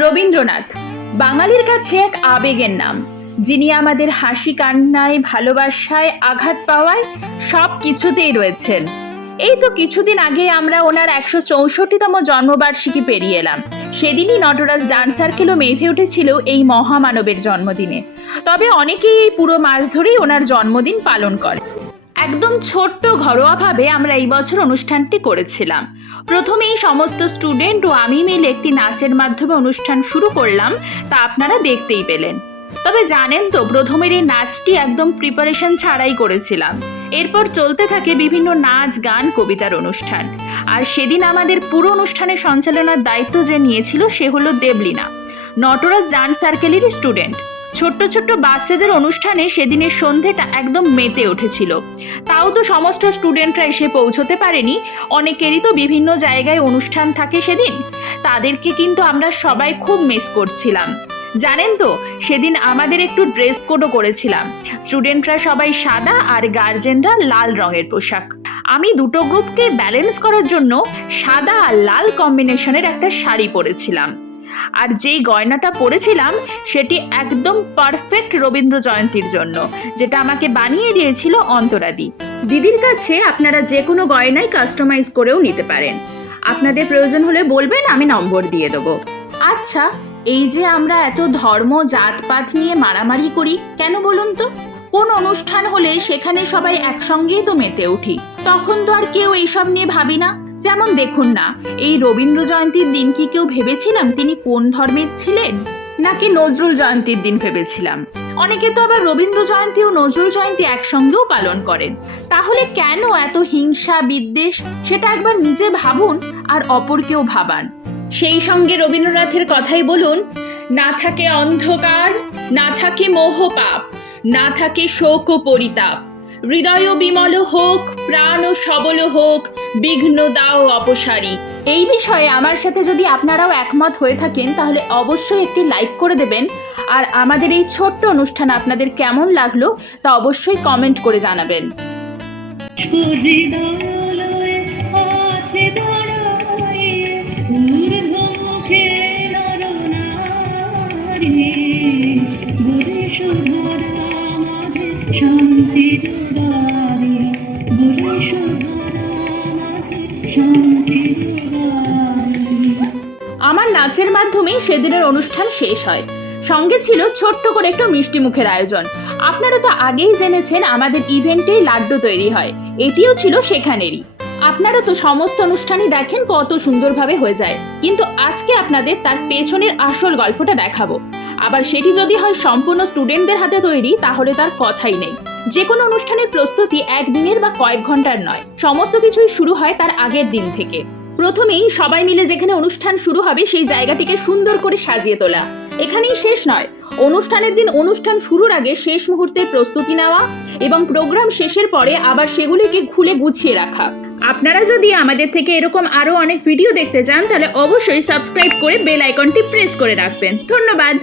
রবীন্দ্রনাথ, বাঙালির কাছে এক আবেগের নাম, যিনি আমাদের হাসি কান্নায়, ভালোবাসায় আঘাত পাওয়ায় সব কিছুতেই রয়েছেন। এই তো কিছুদিন আগে আমরা ওনার একশো চৌষট্টিতম জন্মবার্ষিকী পেরিয়ে এলাম। সেদিনই নটরাজ ডান্স সার্কেলও মেতে উঠেছিল এই মহামানবের জন্মদিনে। তবে অনেকেই এই পুরো মাস ধরেই ওনার জন্মদিন পালন করে। একদম ছোট্ট ঘরোয়াভাবে আমরা এই বছর অনুষ্ঠানটি করেছিলাম। প্রথমেই সমস্ত স্টুডেন্ট ও আমি মিলে একটি নাচের মাধ্যমে অনুষ্ঠান শুরু করলাম, তা আপনারা দেখতেই পেলেন। তবে জানেন তো, প্রথমের এই নাচটি একদম প্রিপারেশন ছাড়াই করেছিলাম। এরপর চলতে থাকে বিভিন্ন নাচ, গান, কবিতার অনুষ্ঠান। আর সেদিন আমাদের পুরো অনুষ্ঠানের সঞ্চালনার দায়িত্ব যে নিয়েছিল সে হলো দেবলিনা, নটরাজ ডান্স সার্কেলেরই স্টুডেন্ট ছোট্ট ছোট্ট বাচ্চাদের অনুষ্ঠানে সেদিনের সন্ধেটা একদম মেতে উঠেছিল। তাও তো সমস্ত স্টুডেন্টরা এসে পৌঁছতে পারেনি। অনেকেরই তো বিভিন্ন জায়গায় অনুষ্ঠান থাকে সেদিন। তাদেরকে কিন্তু আমরা সবাই খুব মিস করছিলাম। জানেন তো, সেদিন আমাদের একটু ড্রেস কোডও করেছিলাম। স্টুডেন্টরা সবাই সাদা আর গার্জেনরা লাল রঙের পোশাক। আমি দুটো গ্রুপকে ব্যালেন্স করার জন্য সাদা আর লাল কম্বিনেশনের একটা শাড়ি পরেছিলাম। আর যেই গয়নাটা পরেছিলাম, সেটি একদম পারফেক্ট রবীন্দ্র জয়ন্তীর জন্য, যেটা আমাকে বানিয়ে দিয়েছিল অন্তরাদি। দিদির কাছে আপনারা যে কোনো গয়নাই কাস্টমাইজ করেও নিতে পারেন। আপনাদের প্রয়োজন হলে বলবেন, আমি নম্বর দিয়ে দেবো। আচ্ছা এই যে আমরা এত ধর্ম, জাতপাত নিয়ে মারামারি করি, কেন বলুন তো? কোন অনুষ্ঠান হলে সেখানে সবাই একসঙ্গেই তো মেতে উঠি, তখন তো আর কেউ এইসব নিয়ে ভাবি না। যেমন দেখুন না, এই রবীন্দ্র জয়ন্তীর দিন কি কেউ ভেবেছিলাম তিনি কোন ধর্মের ছিলেন? নাকি নজরুল জয়ন্তীর দিন ভেবেছিলাম? অনেকে তো আবার রবীন্দ্র জয়ন্তী ও নজরুল জয়ন্তী একসঙ্গেও পালন করেন। তাহলে কেন এত হিংসা, বিদ্বেষ? সেটা একবার নিজে ভাবুন আর অপরকেও ভাবান। সেই সঙ্গে রবীন্দ্রনাথের কথাই বলুন, না থাকে অন্ধকার, না থাকে মোহপাপ, না থাকে শোক ও পরিতাপ। হৃদয় বিমল হোক, প্রাণ ও সবল হোক বিঘ্ন দাও অপসারী। এই বিষয়ে আমার সাথে যদি আপনারাও একমত হয়ে থাকেন, তাহলে অবশ্যই একটি লাইক করে দেবেন। আর আমাদের এই ছোট্ট অনুষ্ঠান আপনাদের কেমন লাগল, তা অবশ্যই কমেন্ট করে জানাবেন। হৃদয়ে নাচের মাধ্যমেই সেদিনের অনুষ্ঠান শেষ হয়। সঙ্গে ছিল ছোট্ট করে একটু মিষ্টি মুখের আয়োজন। আপনারা তো আগেই জেনেছেন আমাদের ইভেন্টেই লাড্ডু তৈরি হয়। এটিও ছিল সেখানেরই। আপনারা তো সমস্ত অনুষ্ঠানই দেখেন কত সুন্দরভাবে হয়ে যায়। কিন্তু আজকে আপনাদের তার পেছনের আসল গল্পটা দেখাবো। আবার সেটি যদি হয় সম্পূর্ণ স্টুডেন্টদের হাতে তৈরি, তাহলে তার কথাই নেই। যে কোনো অনুষ্ঠানের প্রস্তুতি একদিনের বা কয়েক ঘণ্টার নয়। সমস্ত কিছুই শুরু হয় তার আগের দিন থেকে। প্রথমেই সবাই মিলে যেখানে অনুষ্ঠান শুরু হবে, সেই জায়গাটিকে সুন্দর করে সাজিয়ে তোলা। এখানেই শেষ নয়। অনুষ্ঠানের দিন অনুষ্ঠান শুরুর আগে শেষ মুহূর্তের প্রস্তুতি নেওয়া এবং প্রোগ্রাম শেষের পরে আবার সেগুলিকে খুলে গুছিয়ে রাখা। আপনারা যদি আমাদের থেকে এরকম আরও অনেক ভিডিও দেখতে চান, তাহলে অবশ্যই সাবস্ক্রাইব করে বেল আইকনটি প্রেস করে রাখবেন। ধন্যবাদ।